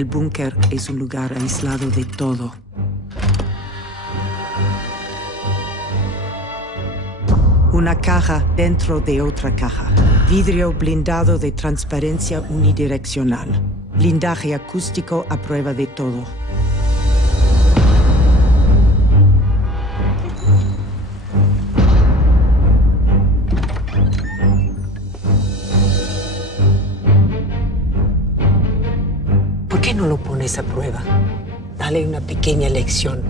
El búnker es un lugar aislado de todo. Una caja dentro de otra caja. Vidrio blindado de transparencia unidireccional. Blindaje acústico a prueba de todo. ¿Por qué no lo pones a prueba? Dale una pequeña lección.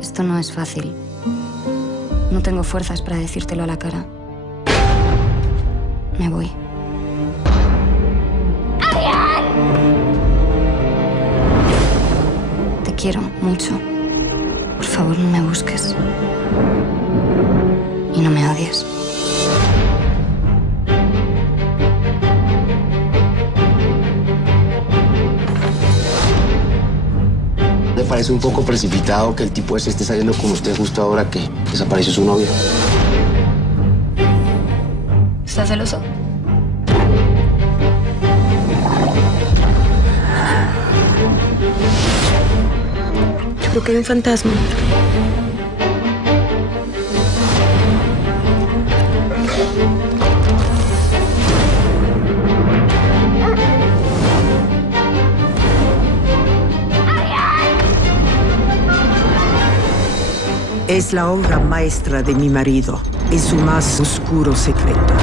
Esto no es fácil. No tengo fuerzas para decírtelo a la cara. Me voy. Te quiero mucho. Por favor, no me busques. Y no me odies. ¿Le parece un poco precipitado que el tipo ese esté saliendo con usted justo ahora que desapareció su novia? ¿Estás celoso? Yo creo que hay un fantasma. Es la obra maestra de mi marido. Es su más oscuro secreto.